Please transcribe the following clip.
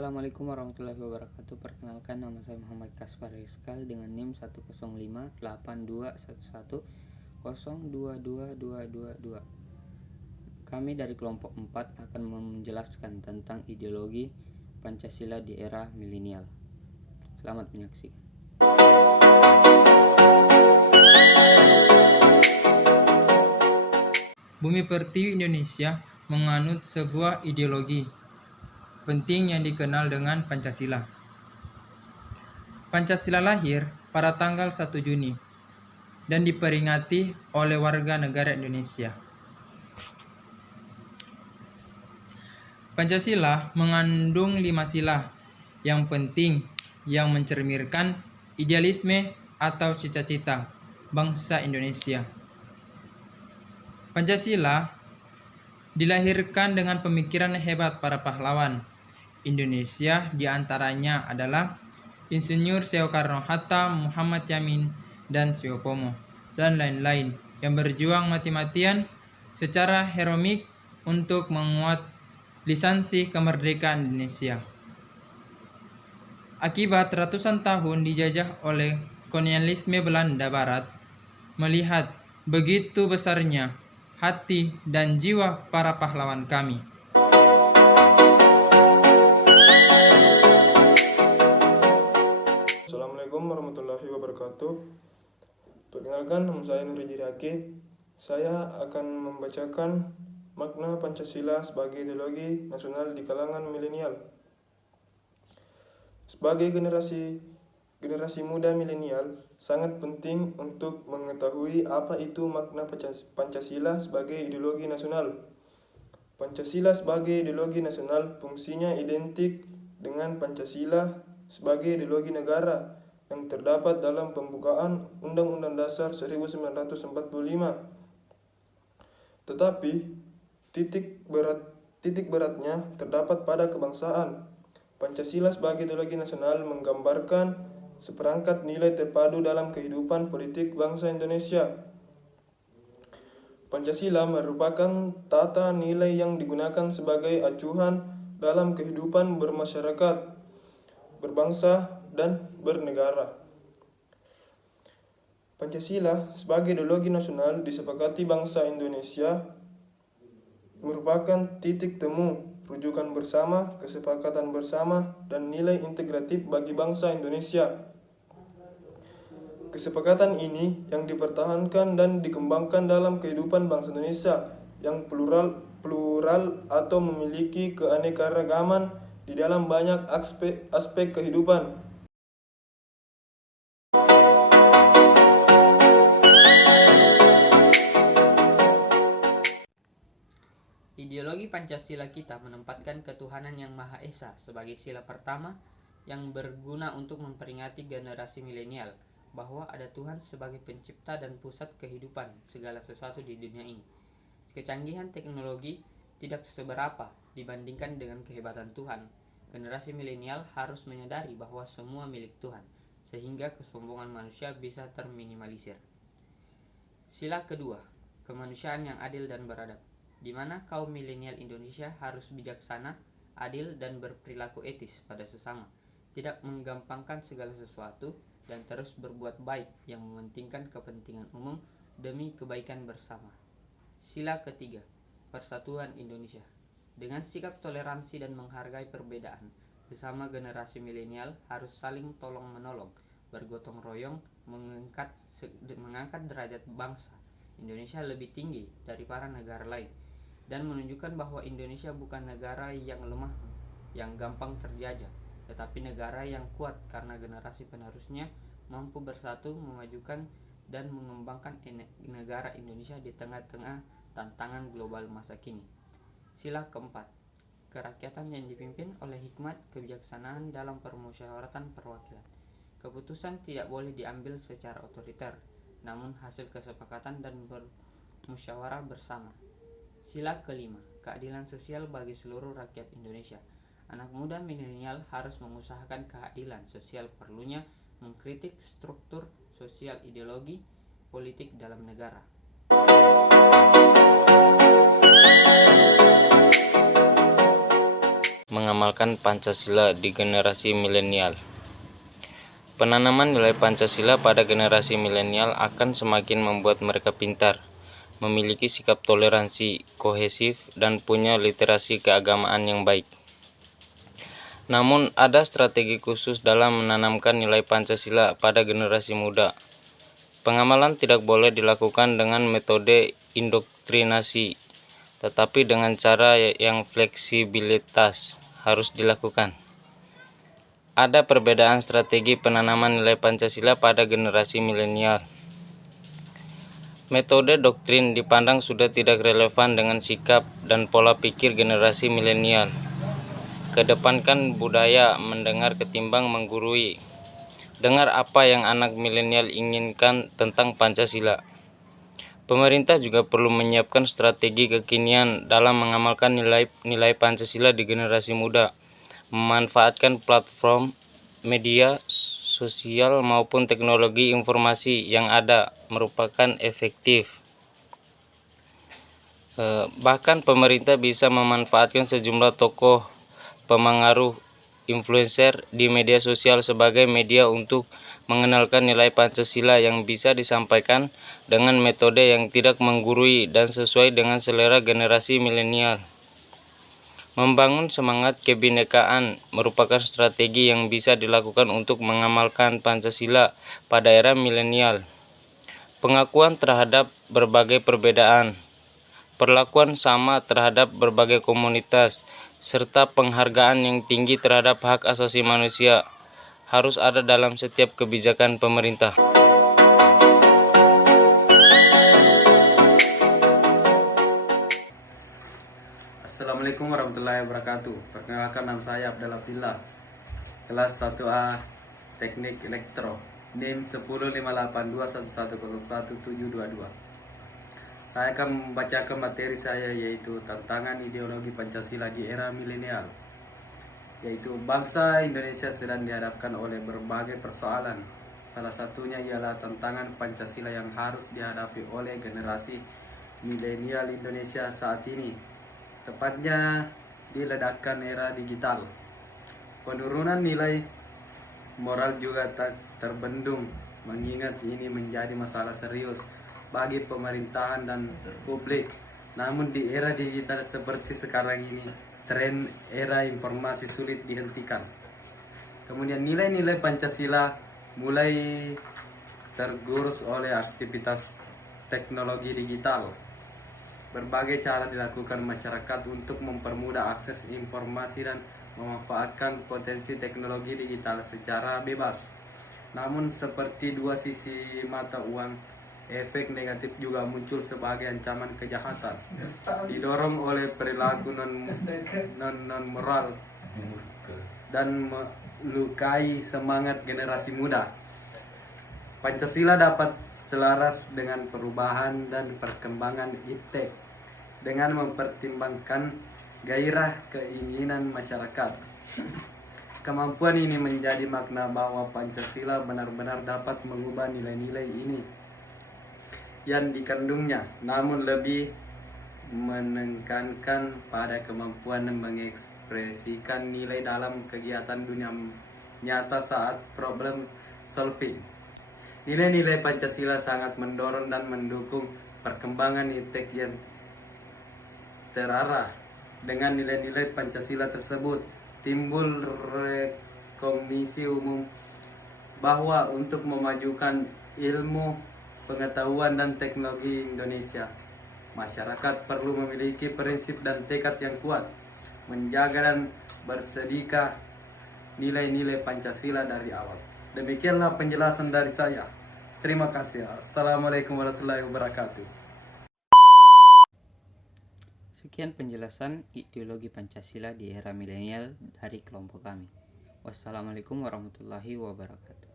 Assalamualaikum warahmatullahi wabarakatuh. Perkenalkan, nama saya Muhammad Kasfar Rizkal dengan NIM 1058211022222. Kami dari kelompok 4 akan menjelaskan tentang ideologi Pancasila di era milenial. Selamat menyaksikan. Bumi Pertiwi Indonesia menganut sebuah ideologi penting yang dikenal dengan Pancasila. Pancasila lahir pada tanggal 1 Juni dan diperingati oleh warga negara Indonesia. Pancasila mengandung 5 sila yang penting yang mencerminkan idealisme atau cita-cita bangsa Indonesia. Pancasila dilahirkan dengan pemikiran hebat para pahlawan Indonesia, diantaranya adalah Insinyur Soekarno-Hatta, Muhammad Yamin, dan Suyopomo, dan lain-lain yang berjuang mati-matian secara heroik untuk menguat lisansi kemerdekaan Indonesia. Akibat ratusan tahun dijajah oleh kolonialisme Belanda Barat, melihat begitu besarnya hati dan jiwa para pahlawan kami. Assalamualaikum warahmatullahi wabarakatuh. Perkenalkan, nama saya Nuri Jiraki. Saya akan membacakan makna Pancasila sebagai ideologi nasional di kalangan milenial. Sebagai generasi muda milenial, sangat penting untuk mengetahui apa itu makna Pancasila sebagai ideologi nasional. Pancasila sebagai ideologi nasional fungsinya identik dengan Pancasila sebagai ideologi negara yang terdapat dalam pembukaan Undang-Undang Dasar 1945. Tetapi titik beratnya terdapat pada kebangsaan. Pancasila sebagai ideologi nasional menggambarkan seperangkat nilai terpadu dalam kehidupan politik bangsa Indonesia. Pancasila merupakan tata nilai yang digunakan sebagai acuan dalam kehidupan bermasyarakat, berbangsa, dan bernegara. Pancasila sebagai ideologi nasional disepakati bangsa Indonesia merupakan titik temu, rujukan bersama, kesepakatan bersama, dan nilai integratif bagi bangsa Indonesia. Kesepakatan ini yang dipertahankan dan dikembangkan dalam kehidupan bangsa Indonesia yang plural atau memiliki keanekaragaman di dalam banyak aspek kehidupan. Ideologi Pancasila kita menempatkan ketuhanan yang Maha Esa sebagai sila pertama yang berguna untuk memperingati generasi milenial bahwa ada Tuhan sebagai pencipta dan pusat kehidupan segala sesuatu di dunia ini. Kecanggihan teknologi tidak seberapa dibandingkan dengan kehebatan Tuhan. Generasi milenial harus menyadari bahwa semua milik Tuhan, sehingga kesombongan manusia bisa terminimalisir. Sila kedua, kemanusiaan yang adil dan beradab, di mana kaum milenial Indonesia harus bijaksana, adil, dan berperilaku etis pada sesama, tidak menggampangkan segala sesuatu, dan terus berbuat baik yang mementingkan kepentingan umum demi kebaikan bersama. Sila ketiga, persatuan Indonesia. Dengan sikap toleransi dan menghargai perbedaan, sesama generasi milenial harus saling tolong-menolong, bergotong royong, mengangkat derajat bangsa Indonesia lebih tinggi dari para negara lain, dan menunjukkan bahwa Indonesia bukan negara yang lemah, yang gampang terjajah, tetapi negara yang kuat karena generasi penerusnya mampu bersatu memajukan dan mengembangkan negara Indonesia di tengah-tengah tantangan global masa kini. Sila keempat, kerakyatan yang dipimpin oleh hikmat kebijaksanaan dalam permusyawaratan perwakilan. Keputusan tidak boleh diambil secara otoriter, namun hasil kesepakatan dan bermusyawarah bersama. Sila kelima, keadilan sosial bagi seluruh rakyat Indonesia. Anak muda milenial harus mengusahakan keadilan sosial, perlunya mengkritik struktur sosial ideologi politik dalam negara. mengamalkan Pancasila di generasi milenial. Penanaman nilai Pancasila pada generasi milenial akan semakin membuat mereka pintar, memiliki sikap toleransi, kohesif, dan punya literasi keagamaan yang baik. Namun, ada strategi khusus dalam menanamkan nilai Pancasila pada generasi muda. Pengamalan tidak boleh dilakukan dengan metode indoktrinasi, tetapi dengan cara yang fleksibilitas harus dilakukan. Ada perbedaan strategi penanaman nilai Pancasila pada generasi milenial. Metode doktrin dipandang sudah tidak relevan dengan sikap dan pola pikir generasi milenial. Kedepankan budaya mendengar ketimbang menggurui. Dengar apa yang anak milenial inginkan tentang Pancasila. Pemerintah juga perlu menyiapkan strategi kekinian dalam mengamalkan nilai Pancasila di generasi muda, memanfaatkan platform media sosial maupun teknologi informasi yang ada merupakan efektif. Bahkan pemerintah bisa memanfaatkan sejumlah tokoh pemengaruh influencer di media sosial sebagai media untuk mengenalkan nilai Pancasila yang bisa disampaikan dengan metode yang tidak menggurui dan sesuai dengan selera generasi milenial. Membangun semangat kebinekaan merupakan strategi yang bisa dilakukan untuk mengamalkan Pancasila pada era milenial. Pengakuan terhadap berbagai perbedaan, perlakuan sama terhadap berbagai komunitas, serta penghargaan yang tinggi terhadap hak asasi manusia harus ada dalam setiap kebijakan pemerintah. Assalamualaikum warahmatullahi wabarakatuh. Perkenalkan, nama saya Abdallah Billah, kelas 1A Teknik Elektro, NIM 105821101722. Saya akan membacakan materi saya, yaitu tantangan ideologi Pancasila di era milenial. Yaitu bangsa Indonesia sedang dihadapkan oleh berbagai persoalan. Salah satunya ialah tantangan Pancasila yang harus dihadapi oleh generasi milenial Indonesia saat ini, tepatnya di ledakan era digital. Penurunan nilai moral juga tak terbendung, mengingat ini menjadi masalah serius bagi pemerintahan dan publik. Namun di era digital seperti sekarang ini, tren era informasi sulit dihentikan. Kemudian nilai-nilai Pancasila mulai tergerus oleh aktivitas teknologi digital. Berbagai cara dilakukan masyarakat untuk mempermudah akses informasi dan memanfaatkan potensi teknologi digital secara bebas. Namun seperti dua sisi mata uang, efek negatif juga muncul sebagai ancaman kejahatan, didorong oleh perilaku non moral dan melukai semangat generasi muda. Pancasila dapat selaras dengan perubahan dan perkembangan iptek dengan mempertimbangkan gairah keinginan masyarakat. Kemampuan ini menjadi makna bahwa Pancasila benar-benar dapat mengubah nilai-nilai ini yang dikandungnya, namun lebih menekankan pada kemampuan mengekspresikan nilai dalam kegiatan dunia nyata saat problem solving. Nilai-nilai Pancasila sangat mendorong dan mendukung perkembangan iptek yang terarah. Dengan nilai-nilai Pancasila tersebut, timbul rekognisi umum bahwa untuk memajukan ilmu, pengetahuan, dan teknologi Indonesia, masyarakat perlu memiliki prinsip dan tekad yang kuat, menjaga dan bersedekah nilai-nilai Pancasila dari awal. Demikianlah penjelasan dari saya. Terima kasih. Assalamualaikum warahmatullahi wabarakatuh. Sekian penjelasan ideologi Pancasila di era milenial dari kelompok kami. Wassalamualaikum warahmatullahi wabarakatuh.